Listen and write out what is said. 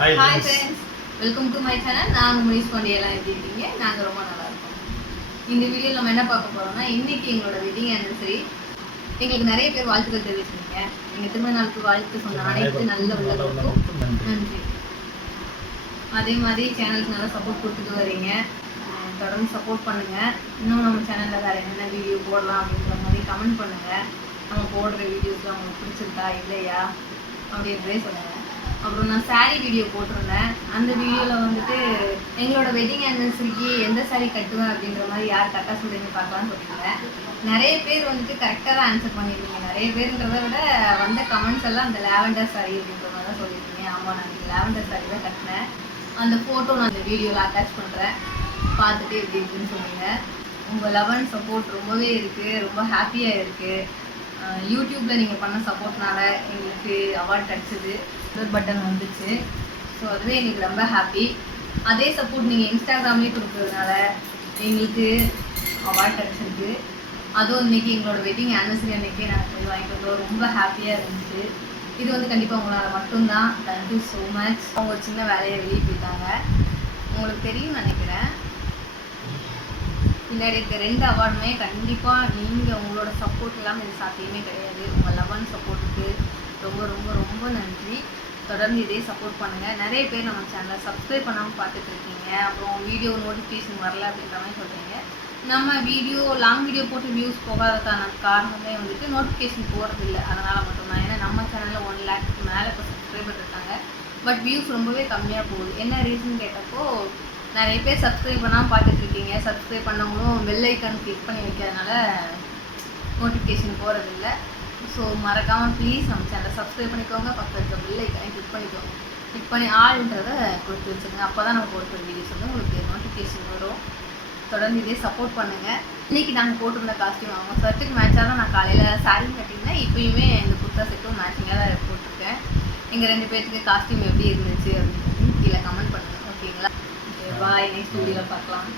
Hi friends, welcome to my channel. நான் முனிஸ் பாண்டியெல்லாம் எப்படி இருக்கீங்க? நாங்க ரொம்ப நல்லா இருக்கோம். இந்த வீடியோல நம்ம என்ன பார்க்க போறோம்னா இன்னைக்கு எங்களோட வெட்டிங் ஆனிவர்சரி. எங்களுக்கு நிறைய பேர் வாழ்த்துக்கள் தெரிவிச்சிருக்கீங்க. எங்க திருமண நாளுக்கு வாழ்த்து சொன்ன அனைத்து நல்ல உள்ளவங்களுக்கும் நன்றி. அதே மாதிரி சேனலுக்கு நல்லா சப்போர்ட் கொடுத்துட்டு வரீங்க. தொடர்ந்து சப்போர்ட் பண்ணுங்க. இன்னும் நம்ம சேனல்ல வேற என்னென்ன வீடியோ போடலாம் அப்படிங்கிற மாதிரி கமெண்ட் பண்ணுங்க. நம்ம போடுற வீடியோஸ் உங்களுக்கு பிடிச்சிருக்கா இல்லையா அப்படின்றதே சொல்லுங்க. அப்புறம் நான் சாரீ வீடியோ போட்டிருந்தேன். அந்த வீடியோவில் வந்துட்டு எங்களோட வெட்டிங் ஆனிவர்சரிக்கு எந்த சாரீ கட்டுவேன் அப்படின்ற மாதிரி யார் கரெக்டாக சொல்கிறீங்க பார்க்கலான்னு சொல்லியிருந்தேன். நிறைய பேர் வந்துட்டு கரெக்டாக தான் ஆன்சர் பண்ணியிருக்கீங்க. நிறைய பேருன்றத விட வந்த கமெண்ட்ஸ் எல்லாம் அந்த லேவெண்டர் சாரீ அப்படின்ற மாதிரி தான் சொல்லியிருக்கீங்க. ஆமாம், நான் இந்த லேவெண்டர் சாரீ தான் கட்டினேன். அந்த ஃபோட்டோ நான் அந்த வீடியோவில் அட்டாச் பண்ணுறேன், பார்த்துட்டு எப்படி இருக்குன்னு சொல்லுங்கள். உங்கள் லவ் அண்ட் சப்போர்ட் ரொம்பவே இருக்குது, ரொம்ப ஹாப்பியாக இருக்குது. யூடியூப்பில் நீங்கள் பண்ண சப்போர்ட்னால எங்களுக்கு அவார்ட் கிடச்சிது, சில்வர் பட்டன் வந்துச்சு. ஸோ அதுவே எங்களுக்கு ரொம்ப ஹாப்பி. அதே சப்போர்ட் நீங்கள் இன்ஸ்டாகிராம்லேயே கொடுக்குறதுனால எங்களுக்கு அவார்ட் கிடச்சிருக்கு. அதுவும் இன்றைக்கி எங்களோட வெட்டிங் ஆனிவர்சரி அன்றைக்கி நாங்கள் போய் வாங்கிட்டு வந்தோம். ரொம்ப ஹாப்பியாக இருந்துச்சு. இது வந்து கண்டிப்பாக உங்களால் மட்டும்தான். Thank you so much. அவங்க ஒரு சின்ன வேலையை வெளியே போயிட்டாங்க, உங்களுக்கு தெரியும் நினைக்கிறேன். பின்னாடி இருக்க 2 அவார்டுமே கண்டிப்பாக நீங்கள் உங்களோட சப்போர்ட் இல்லாமல் இது சாத்தியமே கிடையாது. உங்கள் லவ் அண்ட் சப்போர்ட்டுக்கு ரொம்ப ரொம்ப ரொம்ப நன்றி. தொடர்ந்து இதே சப்போர்ட் பண்ணுங்கள். நிறைய பேர் நம்ம சேனலை சப்ஸ்கிரைப் பண்ணாமல் பார்த்துட்ருக்கீங்க. அப்புறம் வீடியோ நோட்டிஃபிகேஷன் வரல அப்படின்ற மாதிரி சொல்கிறீங்க. நம்ம வீடியோ லாங் வீடியோ போட்டு வியூஸ் போகாததுக்கான காரணமே வந்துட்டு நோட்டிஃபிகேஷன் போகிறதில்ல, அதனால் மட்டும்தான். ஏன்னா நம்ம சேனலில் 1 லேக்கு மேலே இப்போ சப்ஸ்கிரைபர் இருக்காங்க, பட் வியூஸ் ரொம்பவே கம்மியாக போகுது. என்ன ரீசன் கேட்டப்போ நிறைய பேர் சப்ஸ்கிரைப் பண்ணாமல் பார்த்துட்ருக்கீங்க. சப்ஸ்கிரைப் பண்ணவங்களும் பெல் ஐக்கான் கிளிக் பண்ணி வைக்கிறதுனால நோட்டிஃபிகேஷன் போகிறதில்ல. ஸோ மறக்காமல் ப்ளீஸ் நம்ம சேனலை சப்ஸ்கிரைப் பண்ணிக்கோங்க. பக்கத்தில் பெல் ஐக்கானை கிளிக் பண்ணிக்கோங்க. கிளிக் பண்ணி ஆள்ன்றதை கொடுத்து வச்சுருங்க. அப்போ தான் நம்ம போடுற வீடியோஸ் வந்து உங்களுக்கு நோட்டிஃபிகேஷன் வரும். தொடர்ந்து இதே சப்போர்ட் பண்ணுங்கள். இன்றைக்கி நாங்கள் போட்டிருந்த காஸ்டியூம் அவங்க ஷர்ட்டுக்கு மேட்சாக தான் நான் காலையில் சாரீ கட்டியிருந்தேன். இப்போயுமே இந்த குர்த்தா செட்டும் மேட்சிங்காக தான் போட்டிருக்கேன். எங்கள் 2 பேர்த்துக்கு காஸ்டியூம் எப்படி இருந்துச்சு அப்படின்னு சொல்லி கீழே கமெண்ட் பண்ணுங்கள். ஓகேங்களா? பாய், நெக்ஸ்ட் வீடியோவில் பார்க்கலாம்.